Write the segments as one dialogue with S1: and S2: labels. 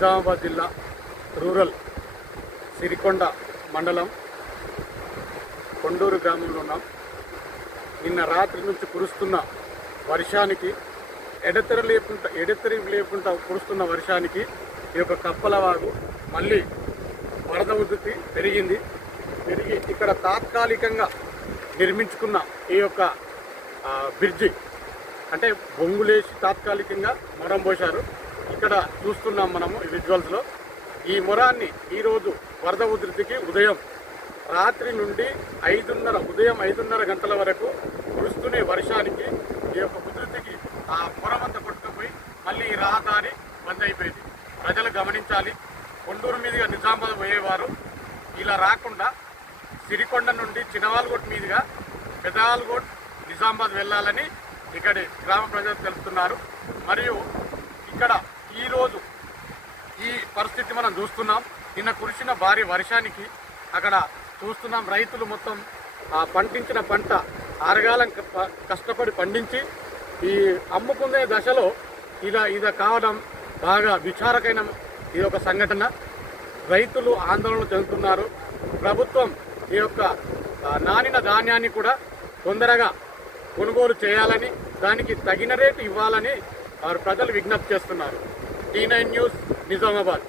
S1: నిజామాబాద్ జిల్లా రూరల్ సిరికొండ మండలం కొండూరు గ్రామంలో ఉన్నాం. నిన్న రాత్రి నుంచి కురుస్తున్న వర్షానికి ఎడతెర లేకుండా ఎడతెరి లేకుండా కురుస్తున్న వర్షానికి ఈ యొక్క కప్పలవాగు మళ్ళీ వరద ఉధృతి పెరిగింది. పెరిగి ఇక్కడ తాత్కాలికంగా నిర్మించుకున్న ఈ యొక్క బ్రిడ్జి అంటే బొంగులేసి తాత్కాలికంగా మరం పోశారు ఇక్కడ చూస్తున్నాం మనము ఈ విజువల్స్లో ఈ మొరాన్ని ఈరోజు వరద ఉధృతికి ఉదయం రాత్రి నుండి ఐదున్నర ఉదయం ఐదున్నర గంటల వరకు కురుస్తునే వర్షానికి ఈ యొక్క ఉధృతికి ఆ మొరమంతా కొట్టుకుపోయి మళ్ళీ ఈ రహదారి బంద్ అయిపోయింది. ప్రజలు గమనించాలి. కొండూరు మీదుగా నిజామాబాద్ పోయేవారు. ఇలా రాకుండా సిరికొండ నుండి చినవాల్గోట్ మీదుగా పెదవాల్గోట్ నిజామాబాద్ వెళ్ళాలని ఇక్కడి గ్రామ ప్రజలు తెలుపుతున్నారు మరియు ఇక్కడ ఈరోజు ఈ పరిస్థితి మనం చూస్తున్నాం. నిన్న కురిసిన భారీ వర్షానికి అక్కడ చూస్తున్నాం. రైతులు మొత్తం ఆ పండించిన పంట ఆరగాలం క- కష్టపడి పండించి ఈ అమ్ముకునే దశలో ఇలా ఇద కావడం బాగా విచారకైన ఇది ఒక సంఘటన. రైతులు ఆందోళన చెందుతున్నారు. ప్రభుత్వం ఈ యొక్క నానిన ధాన్యాన్ని కూడా తొందరగా కొనుగోలు చేయాలని దానికి తగిన రేటు ఇవ్వాలని వారు ప్రజలు విజ్ఞప్తి చేస్తున్నారు. T nine news Nizamabad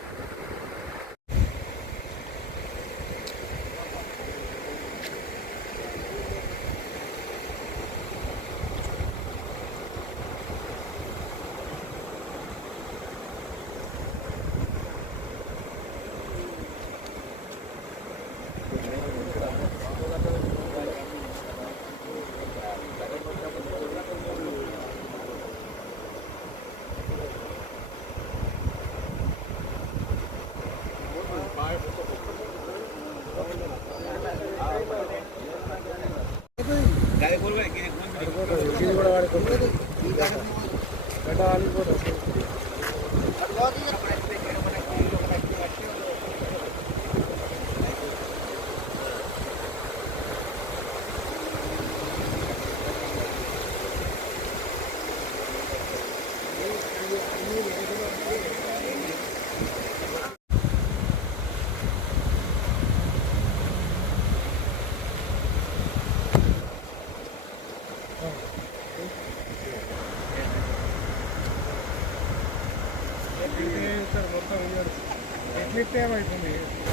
S2: que tem aí?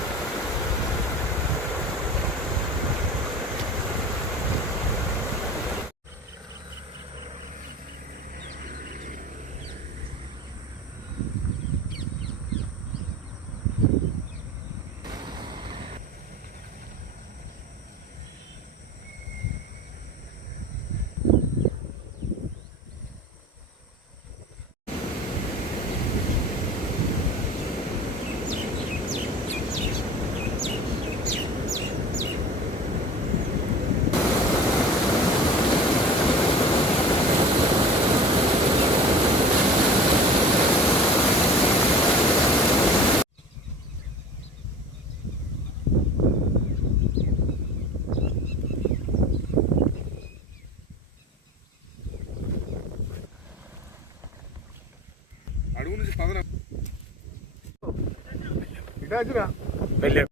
S1: വലിയ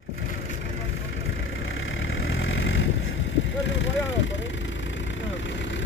S2: Thank you.